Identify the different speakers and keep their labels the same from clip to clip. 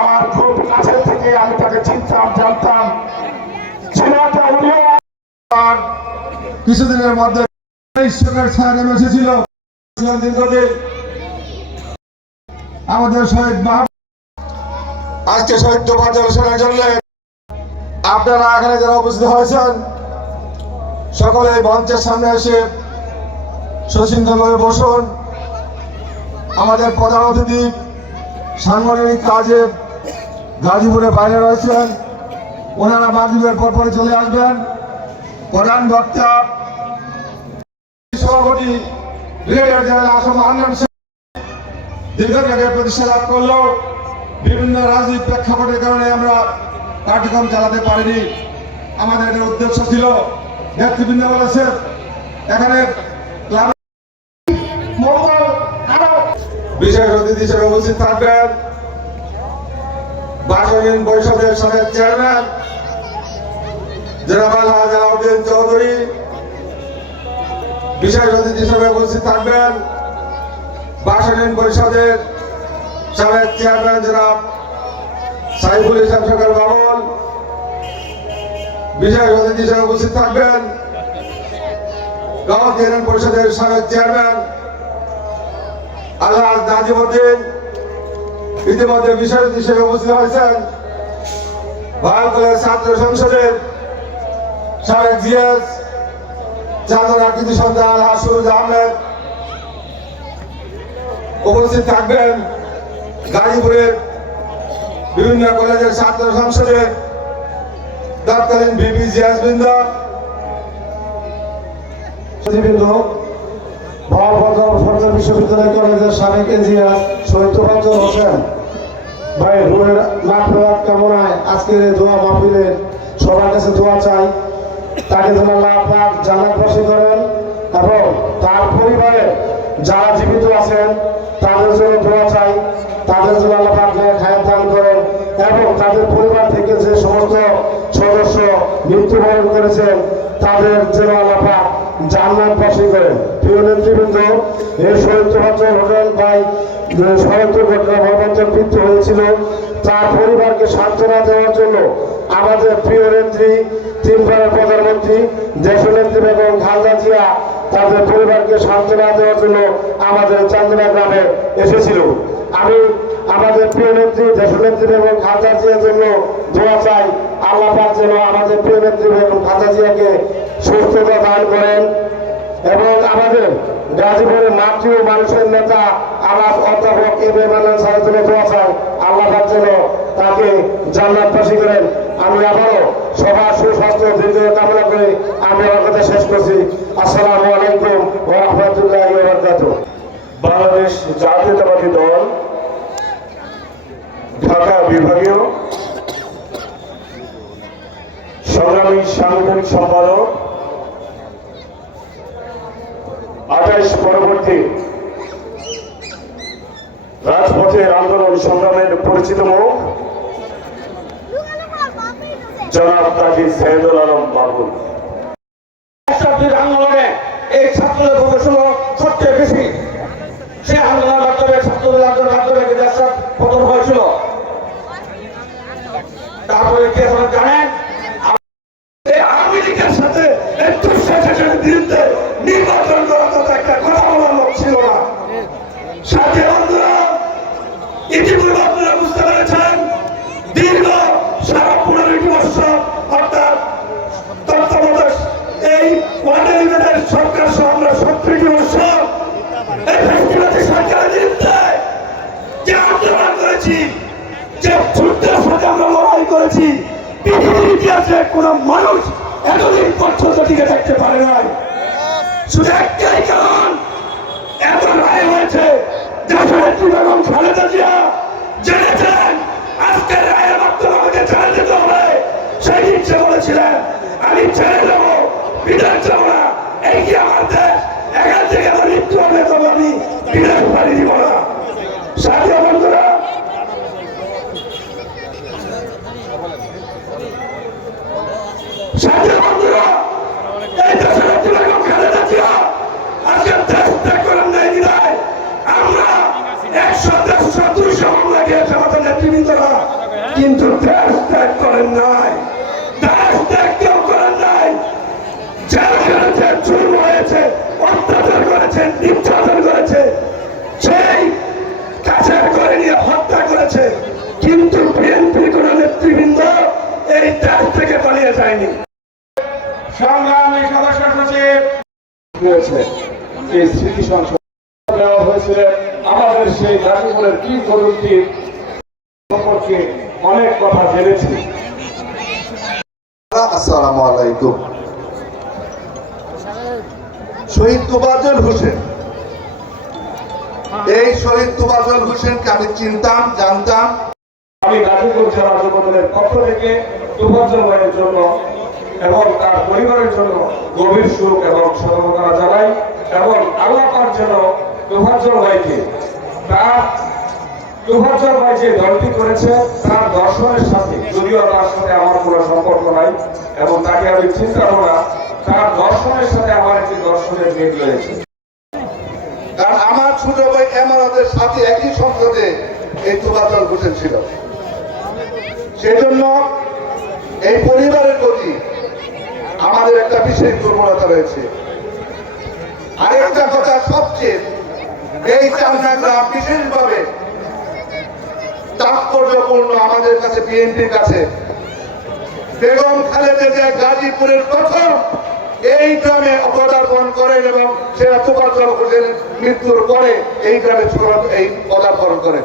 Speaker 1: আমার খুব কাছে থেকে আমি তাকে চিনতাম, জানতাম।
Speaker 2: আর কিছুদিনের মধ্যে ঈশ্বরের ছায়া নেমে এসেছিল। আমাদের শহীদ আজকে শহীদ জন্য আপনারা এখানে যারা উপস্থিত হয়েছেন, সকলে মঞ্চের সামনে এসে সচিন্দ্রভাবে বসুন। আমাদের প্রধান অতিথি সাংগঠনিক কাজে গাজীপুরে বাইরে রয়েছেন। ওনারা মাগরীবের পর পরে চলে আসবেন। প্রধান বক্তা, সভাপতি আসম আনন্দ সিং। প্রতিষ্ঠা লাভ করলেও বিভিন্ন রাজনৈতিক প্রেক্ষাপটের কারণে আমরা কার্যক্রম চালাতে পারিনি। আমাদের একটা উদ্দেশ্য ছিল, নেতৃবৃন্দ বলেছে, এখানে বিশেষ অতিথি হিসেবে উপস্থিত থাকবেন। বাসনীন পরিষদের সাথে চেয়ারম্যান, জেনারেল হাজারউদ্দিন চৌধুরী, বিশেষ অতিথি হিসেবে উপস্থিত থাকবেন। বাসনীন পরিষদের সাবেক চেয়ারম্যান জনাব সাইফুল ইসলাম সরকার বাবুল, বিশেষ অতিথি হিসেবে উপস্থিত থাকবেন। গাঁও পরিষদের সাবেক চেয়ারম্যান আল্লাহ নাজিমুদ্দিন ইতিমধ্যে বিশেষ হিসেবে উপস্থিত হয়েছেন ভারতের ছাত্র সংসদের সাবেক জিএস চাঁদন আকৃতি সন্তান আল্লাহ সুরুজ আহমেদ। উপস্থিত থাকবেন গাজীপুরের বিভিন্ন কলেজের ছাত্র সংসদের তৎকালীন ভিপি জিয়াস বৃন্দ।
Speaker 3: বিশ্ববিদ্যালয় কলেজের সাবেক ইঞ্জিনিয়ার শহীদ হোসেন। ভাই, রুহের মাফরাত কামনায় আজকের দোয়া মাহফিলের সবার কাছে দোয়া চাই। তাকে যেন আল্লাহ পাক জান্নাতবাসী করেন এবং তার পরিবারে যারা জীবিত আছেন, তাদের জন্য দোয়া চাই। তাদের জন্য আল্লাহ পাক দান করেন এবং তাদের পরিবার থেকে যে সমস্ত সদস্য মৃত্যুবরণ করেছেন, তাদের যেন আল্লাহ জান্নাতবাসী করেন প্রিয় নেতৃবৃন্দ এই শহীদ তোফাজ্জল হোসেন ভাই সড়ক দুর্ঘটনা মর্মান্তর মৃত্যু হয়েছিল। তার পরিবারকে সান্ত্বনা দেওয়ার জন্য আমাদের প্রিয় নেত্রী তিনবারের প্রধানমন্ত্রী, দেশনেত্রী এবং খালদা জিয়া তাদের পরিবারকে সান্ত্বনা দেওয়ার জন্য আমাদের চান্দনা গ্রামে এসেছিল। আমি আমাদের প্রিয় নেত্রী, দেশনেত্রী এবং খালদা জিয়ার জন্য দোয়া চাই। আল্লাহ যেন আমাদের প্রিয় নেত্রী এবং খালদা জিয়াকে সুস্থতা দান করেন এবং আমাদের গাজীপুরের মাতৃ ও মানুষের নেতা আমার অধ্যাপক এ বেমানান সাহেব দোয়া আল্লাহ যেন তাকে জান্নাতবাসী করেন। আমি আবারও সবার সুস্বাস্থ্য দীর্ঘ কামনা করে আমি আমার কথা শেষ করছি। আসসালামু আলাইকুম ওয়া রাহমাতুল্লাহি বাংলাদেশ জাতীয়তাবাদী দল, ঢাকা বিভাগীয় সংগ্রামী সাংগঠনিক সম্পাদক আঠাইশ পরবর্তী রাজপথের আন্দোলন সংগ্রামের পরিচিত মুখ, জনাব কাজী সৈয়দুল আলম বাবুল।
Speaker 1: বেশি? সে হয়েছিল তারপরে কি জানেন? আওয়ামী লীগের সাথে বিরুদ্ধে নির্বাচন করার কথা একটা কথা বলার লোক ছিল না সাথে বন্ধুরা ইতিপূর্বে আপনারা বুঝতে পেরেছেন দীর্ঘ সারা পনেরোটি বছর অর্থাৎ তত্ত্বাবধায়ক এই ওয়াটারিমেন্টের সরকার সহ আমরা সত্তরটি বছর এই ফেস্টিভ্যালটি সরকারের বিরুদ্ধে যে আন্দোলন করেছি যে যুদ্ধের সাথে আমরা করেছি পৃথিবীর ইতিহাসে কোন মানুষ এতদিন পর্যন্ত টিকে থাকতে পারে নাই। শুধু একটাই কারণ, এত রায় হয়েছে দেবো থেকে আমি না। বন্ধুরা সাথী বন্ধুরা এই দেশের নেত্রী বেগম খালেদা জিয়া আজকে দেশ ত্যাগ করেন নাই বিদায় আমরা একশো দেড়শো দুইশো মামলা গিয়েছে আমাদের নেত্রী নেতৃবৃন্দরা কিন্তু দেশ ত্যাগ করেন নাই। দেশ ত্যাগ কেউ করেন নাই। জেল খেলেছে, জুলুম হয়েছে করেছে, নির্যাতন করেছে, সেই কাছের করে নিয়ে হত্যা করেছে। কিন্তু নেতৃবৃন্দ এই দেশ থেকে পালিয়ে যায়নি।
Speaker 4: সংগ্রামী সদস্য সচিব হয়েছে এই স্মৃতি সংসদ দেওয়া হয়েছে আমাদের সেই গাজীপুরের কি প্রযুক্তি সম্পর্কে অনেক কথা জেনেছি।
Speaker 5: আসসালামু আলাইকুম। শহীদ তুবাজল হোসেন। এই শহীদ তুবাজল হোসেনকে আমি চিনতাম জানতাম।
Speaker 4: আমি গাজীপুর জেলা যুবদলের পক্ষ থেকে দুবছর জন্য এবং তার পরিবারের জন্য গভীর সুখ এবং সতর্কতা জানাই এবং আল্লাহ যেন দুবছর ভাইকে তার দুবছর ভাই যে দলটি করেছে, তার দর্শনের সাথে, যদিও তার সাথে আমার কোনো সম্পর্ক নাই এবং তাকে আমি চিন্তাও না, তার দর্শনের সাথে আমার একটি দর্শনের মিল রয়েছে।
Speaker 5: কারণ আমার ছোট ভাই এমারতের সাথে একই সংসদে এই তুবাজল হোসেন ছিল। সেই জন্য এই পরিবারের প্রতি আমাদের একটা বিশেষ দুর্বলতা রয়েছে। আরেকটা কথা সবচেয়ে এই চামচাটা বিশেষভাবে তাৎপর্যপূর্ণ আমাদের কাছে, বিএনপির কাছে। বেগম খালেদা জিয়া গাজীপুরের প্রথম এই গ্রামে পদার্পণ করেন এবং সেরা তুফাজল হোসেন মৃত্যুর পরে এই গ্রামে এই পদার্পণ করেন।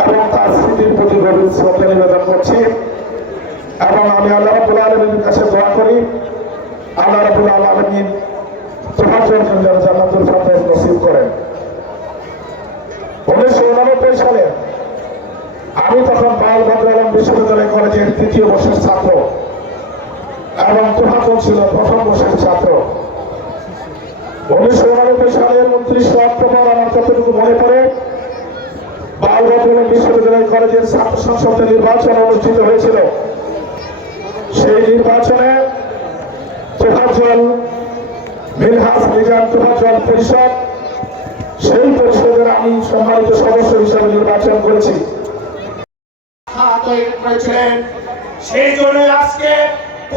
Speaker 4: এবং তার স্মৃতির প্রতি গভীর শ্রদ্ধা নিবেদন করছি। এবং আমি আল্লাহ রাব্বুল আলমীর কাছে দোয়া করি। আল্লাহ রাব্বুল আলমিন তোমার জান্নাতুল ফারদাউস নসিব করেন। উনিশশো উননব্বই সালে আমি তখন বাল ভদ্রালম বিশ্ববিদ্যালয় কলেজের তৃতীয় বর্ষের ছাত্র। এবং তুফাতুল ছিল প্রথম বর্ষের ছাত্র। উনিশশো উননব্বই অক্টোবর আমার মনে পড়ে বিশ্ববিদ্যালয় কলেজের সংসদের নির্বাচন অনুষ্ঠিত হয়েছিল। সেই নির্বাচনে তুফাজল মিনহাজ মিজান তুফাজল পরিষদ, সেই পরিষদের আমি সম্মানিত সদস্য হিসাবে নির্বাচন করেছি।
Speaker 6: সেই জন্য আজকে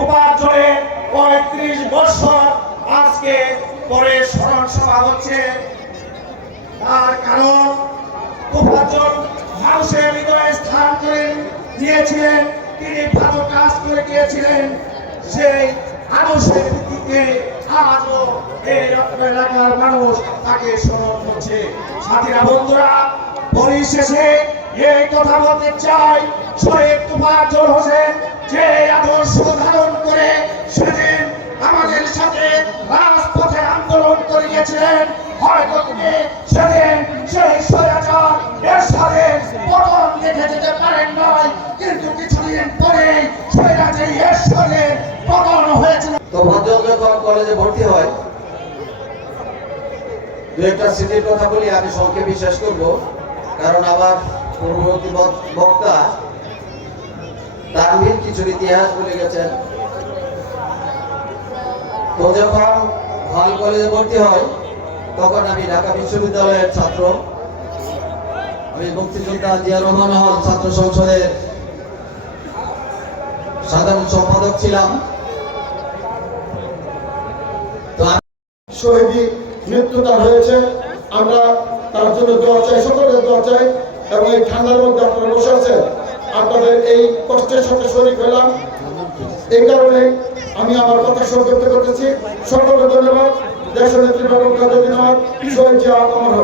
Speaker 6: উপার্জনে পঁয়ত্রিশ বছর আজকে পরে স্মরণ সভা হচ্ছে। তার কারণ উপার্জন মানুষের হৃদয়ে স্থান করে নিয়েছিলেন। তিনি ভালো কাজ করে গিয়েছিলেন সেই মানুষের ভিত্তিতে আজও এই রত্ন এলাকার মানুষ তাকে স্মরণ করছে। সাথীরা, বন্ধুরা পরিশেষে এই কথা বলতে চাই, শহীদ তুফাজল হোসেন যে আদর্শ ধারণ করে সেদিন আমাদের সাথে রাজপথে আন্দোলন করে গিয়েছিলেন
Speaker 7: কলেজে ভর্তি হয়, দু একটা কথা বলি, আমি সংক্ষেপে শেষ করব। কারণ আমার পূর্ববর্তী বক- বক্তা তানভীর কিছু ইতিহাস বলে গেছেন। তো যখন হল কলেজে ভর্তি হয় তখন আমি ঢাকা বিশ্ববিদ্যালয়ের ছাত্র। আমি মুক্তিযোদ্ধা জিয়া রহমান হল ছাত্র সংসদের সাধারণ সম্পাদক ছিলাম।
Speaker 8: আমি আমার কথা সংক্ষিপ্ত করতেছি। সকলকে ধন্যবাদ। দেশ বেগম খালেদা জিয়া শহীদ জিয়া অমর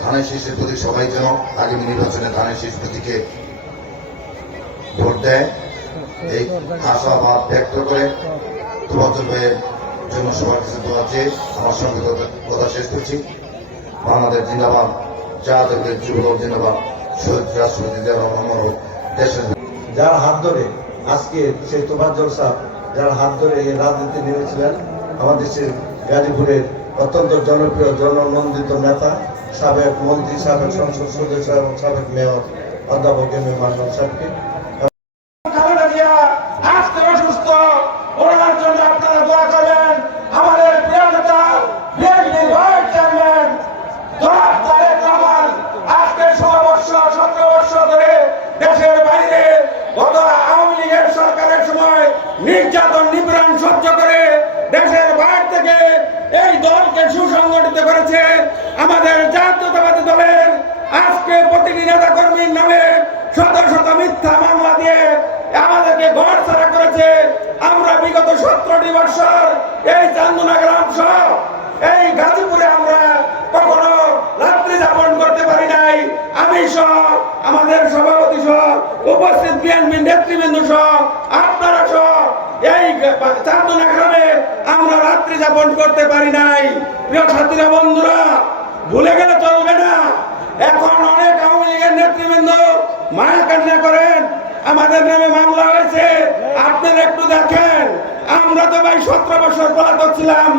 Speaker 9: ধানের শীষের প্রতি সবাই যেন আগামী নির্বাচনে ধানের শীষ প্রতীকে ভোট দেয় এই আশাবাদ ব্যক্ত করে হয়ে জন্য সবার কাছে দোয়া চেয়ে আমার সঙ্গে কথা শেষ করছি। বাংলাদেশ জিন্দাবাদ জাতীয় যুব দল জিন্দাবাদ শহীদ রাষ্ট্রপতি ও দেশের
Speaker 3: যার হাত ধরে আজকে সেই তোফাজ্জল সাহ যার হাত ধরে এই রাজনীতি নেমেছিলেন আমাদের দেশের গাজীপুরের অত্যন্ত জনপ্রিয়, জননন্দিত নেতা, সাবেক মন্ত্রী, সাবেক সংসদ সদস্য এবং সাবেক মেয়র, অধ্যাপক এম এ মান্নান সাহেবকে
Speaker 1: খালেদা জিয়া আজকে অসুস্থ ওনার জন্য আপনারা দোয়া করবেন আমাদের প্রিয় নেতা বিএনপি ভাইস চেয়ারম্যান জনাব তারেক রহমান আজকে ষোলো বছর সতেরো বছর ধরে দেশের বাইরে গত আওয়ামী লীগের সরকারের সময় নির্যাতন নিপীড়ন সহ্য করে দেশের বাইরে থেকে এই দলকে সুসংগঠিত করেছে আমাদের জাতীয়তাবাদী দলের আজকে প্রতিটি নেতা কর্মীর নামে শত শত মিথ্যা মামলা দিয়ে আমাদেরকে ঘর ছাড়া করেছে আমরা বিগত সতেরোটি বছর এই চান্দনা গ্রাম সহ এই গাজীপুরে আমরা কখনো রাত্রি যাপন করতে পারি নাই আমি সহ আমাদের সভাপতি সহ উপস্থিত বিএনপি নেতৃবৃন্দ সহ আপনারা সহ এই চান্দনা গ্রামে আমরা রাত্রি যাপন করতে পারি নাই। প্রিয় ছাত্রীরা বন্ধুরা, ভুলে গেলে চলবে না। এখন অনেক আওয়ামী লীগের নেতৃবৃন্দ মায়া কান্না করেন। আমাদের নামে মামলা হয়েছে। আপনারা একটু দেখেন। আমরা তো ভাই সতেরো বছর পলাতক ছিলাম।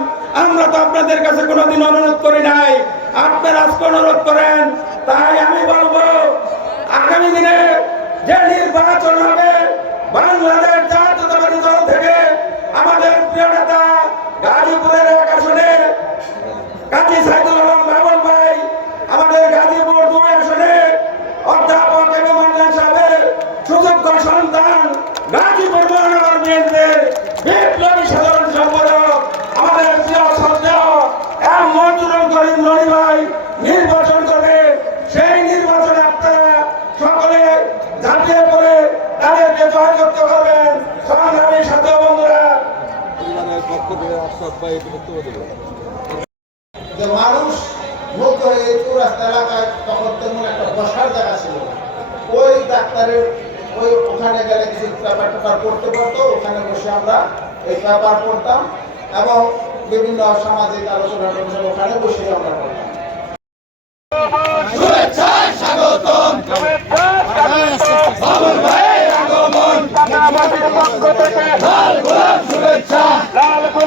Speaker 1: আমরা তো আপনাদের কাছে কোনোদিন অনুরোধ করি নাই। আপনারা আজকে অনুরোধ করেন। তাই আমি বলব, আগামী দিনে যে নির্বাচন হবে, বাংলাদেশ জাতীয়তাবাদী দল থেকে আমাদের প্রিয় নেতা গাজীপুরের এক আসনে কাজী সাইদুল আলম বাবুল ভাই আমাদের গাজীপুর দুই আসনে অধ্যাপক এবং মান্নান সাহেবের সুযোগ্য সন্তান গাজীপুর মহানগর বিএনপির বিপ্লবী সাধারণ সম্পাদক আমাদের প্রিয় সদ্য এম মঞ্জুরুল করিম রনি ভাই নির্বাচন করে সেই নির্বাচনে আপনারা সকলে ঝাঁপিয়ে পড়ে তাদেরকে জয়যুক্ত করবেন সংগ্রামী সাথী বন্ধুরা
Speaker 5: যে মানুষ হয়ে তখন একটা ছিল ওই ডাক্তারের ওই গেলে কিছু পড়তে পারতো, ওখানে বসে আমরা এই এবং বিভিন্ন সামাজিক আলোচনা ওখানে বসে আমরা
Speaker 1: লাল গোলাপ শুভেচ্ছা নেতা বইয়ের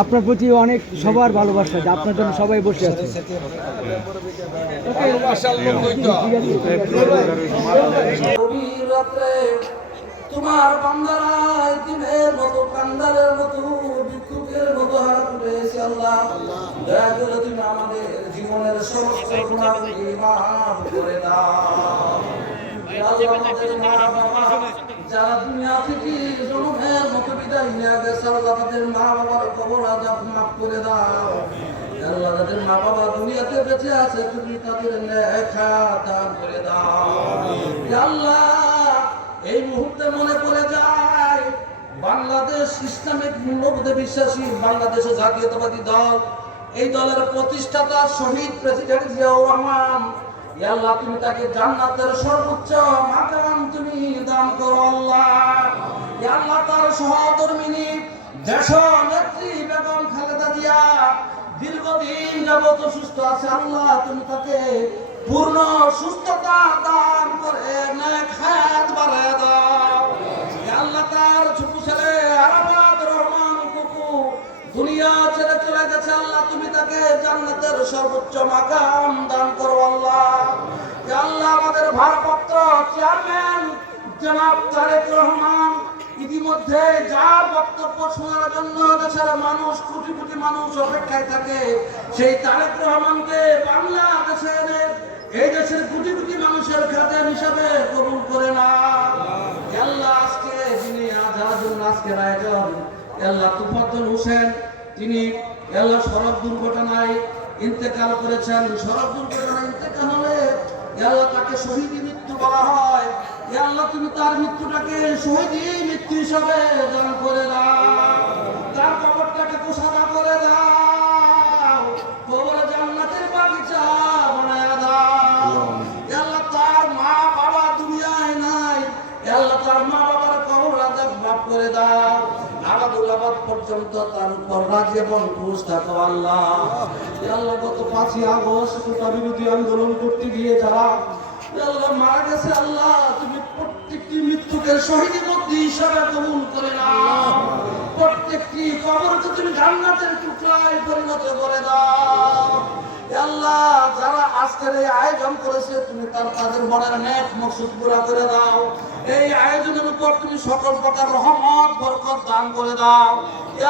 Speaker 6: আপনার প্রতি অনেক সবার ভালোবাসা, যে আপনার জন্য সবাই বসে আছে।
Speaker 10: তোমার দিনের মতো, কান্দারের মতো বিক্ষুকের মতো হাত আল্লাহ। দয়া করে তুমি আমাদের জীবনের সমস্ত করে যারা দুনিয়া থেকে জন্মের মতো বিদায় নিয়ে গেছে আল্লাহ তাদের মা বাবার কবর আজাব মাফ করে দাও। আল্লাহ তাদের মা বাবা দুনিয়াতে বেঁচে আছে তুমি তাদের লেখা দান করে দাও। আল্লাহ এই মুহূর্তে মনে পড়ে যায় বাংলাদেশ ইসলামিক মূল্যবোধে বিশ্বাসী বাংলাদেশ জাতীয়তাবাদী দল এই দলের প্রতিষ্ঠাতা শহীদ প্রেসিডেন্ট জিয়াউর রহমান আল্লাহ, তুমি তাকে জান্নাতের সর্বোচ্চ মাকাম তুমি দান করো আল্লাহ। আল্লাহ, তার সহধর্মিনী দেশ নেত্রী বেগম খালেদা দীর্ঘদিন যাবত সুস্থ আছে আল্লাহ, তুমি তাকে পূর্ণ সুস্থতা দান করে নেক হায়াত দাও। আল্লাহ, তার ছোট ছেলে আরাফাত রহমান কুকু, দুনিয়া গেছে আল্লাহ, তুমি তাকে জান্নাতের সর্বোচ্চ মাকাম দান করো আল্লাহ। আল্লাহ, আমাদের ভারপ্রাপ্ত চেয়ারম্যান জনাব তারেক রহমান ইতিমধ্যে যা বক্তব্য শোনার জন্য দেশের মানুষ, কোটি কোটি মানুষ অপেক্ষায় থাকে, সেই তারেক রহমানকে বাংলাদেশের এই দেশের কোটি কোটি মানুষের খাতে হিসাবে কবুল করে না। আল্লাহ, আজকে যিনি যার আজকের আয়োজন আল্লাহ তুফাতুল হোসেন, তিনি আল্লাহ সড়ক দুর্ঘটনায় ইন্তেকাল করেছেন। সড়ক দুর্ঘটনায় ইন্তেকাল হলে আল্লাহ তাকে শহীদ মৃত্যু বলা হয়। আল্লাহ তুমি তার মৃত্যুটাকে শহীদি মৃত্যু হিসাবে দান করে দাও। তার কবরটাকে কোষাদা করে আল্লাহ আল্লাহ। গত পাঁচই আগস্ট কোটা বিরোধী আন্দোলন করতে গিয়ে যারা আল্লাহ মারা গেছে আল্লাহ, তুমি প্রত্যেকটি মৃত্যুকে শহীদ মধ্যে হিসাবে কবুল করে না প্রত্যেকটি কবরকে তুমি জান্নাতের টুকরায় পরিণত করে দাও। আল্লাহ, যারা আজকের এই আয়োজন করেছে, তুমি তার তাদের মনের নেক মকসুদ পুরা করে দাও। এই আয়োজনের উপর তুমি সকল প্রকার রহমত, বরকত দান করে দাও।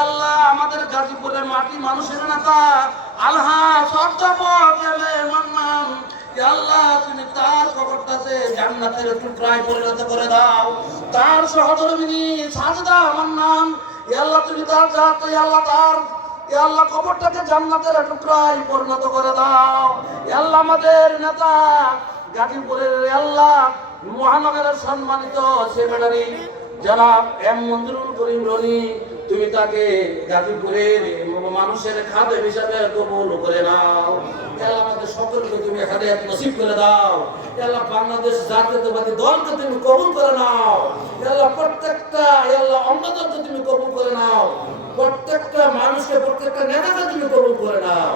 Speaker 10: আল্লাহ, আমাদের গাজীপুরের মাটি মানুষের নেতা, আলহা সর্দাপর গেলে মান্নান। আল্লাহ, তুমি তার কবরটাতে জান্নাতের টুকরায় পরিণত করে দাও। তার সহধর্মিনী সাজদা মান্নান। এ আল্লাহ, তুমি তার এ আল্লাহ, তার আল্লাহ কবরটাকে জান্নাতের টুকরায় পরিণত করে দাও। আল্লাহ আমাদের নেতা গাজীপুরের আল্লাহ মহানগরের সম্মানিত সেক্রেটারি জনাব এম মঞ্জুরুল করিম রনি, তুমি তাকে গাজীপুরের মানুষের খাদ্য হিসাবে কবুল করে নাও। এ আল্লাহ আমাদের সকলকে তুমি হাদিয়াত নসিব করে দাও। এ আল্লাহ বাংলাদেশ জাতীয়তাবাদী দলকে তুমি কবুল করে নাও। এ আল্লাহ প্রত্যেকটা, এ আল্লাহ অঙ্গদলকে তুমি কবুল করে নাও। প্রত্যেকটা মানুষকে, প্রত্যেকটা নেতাকে তুমি কবুল করে নাও।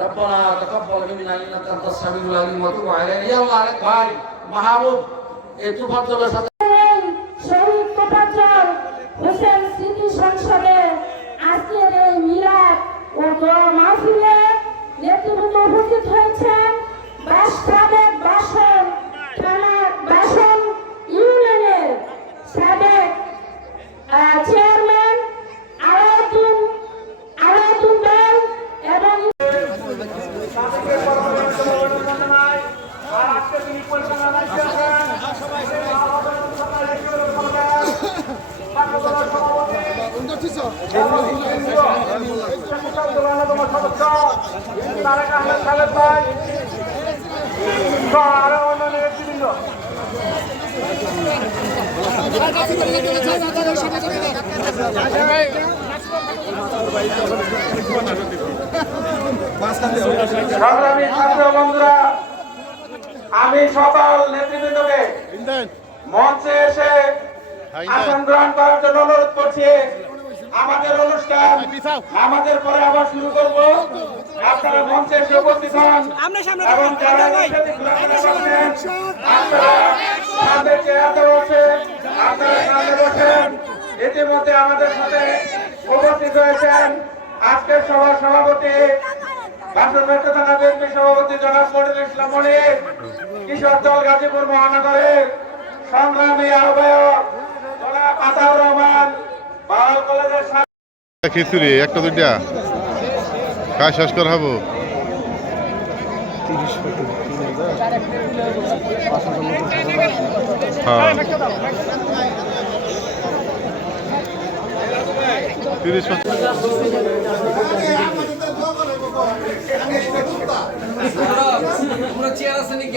Speaker 10: রব্বানা তাকাব্বাল মিন্না ইন্নাকা আনতাস সামিউল আলিম ওয়া তুব আলাইনা। ইয়া আল্লাহ ভাই মাহবুব এই তুফাজ্জলের সাথে
Speaker 11: আজকের এই মিলাদ ও মাহফিলে নেতৃবৃন্দ উপস্থিত হয়েছেন বাস সাবেক বাসন থানা বাসন ইউনিয়নের সাবেক আহ, চেয়ারম্যান আলাউদ্দিন আলাউদ্দিন বেল এবং
Speaker 1: আর আজকে তিনি পরিচালনা দায়িত্বে আরও অন্যান্য নেতৃবৃন্দ আমি সকল নেতৃবৃন্দকে মঞ্চে এসে আসন গ্রহণ করার জন্য অনুরোধ করছি। আমাদের অনুষ্ঠান আমাদের পরে আবার শুরু করব। আপনারা মঞ্চে এসে উপস্থিত হন। এবং যারা একসাথে ঘোরাফেরা করছেন, আপনারা চেয়ারে বসেন আপনারা সামনে বসেন। ইতিমধ্যে আমাদের সাথে উপস্থিত হয়েছেন আজকের সভার সভাপতি বাসুরঘাট থানা বিএনপি সভাপতি জনাব মনির ইসলাম মনির কিশোর দল গাজীপুর মহানগরের সংগ্রামী আহ্বায়ক জনাব আতাউর রহমান বাউল কলেজের
Speaker 12: খিচুড়ি একটা দুইটা। কাজ শেষ করা হব? হ্যাঁ।
Speaker 10: চেয়ার আছে নাকি?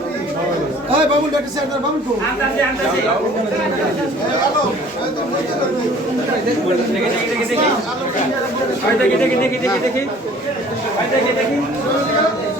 Speaker 10: বাবুল দেখি দেখি দেখি দেখি
Speaker 1: দেখি দেখি দেখি দেখি দেখি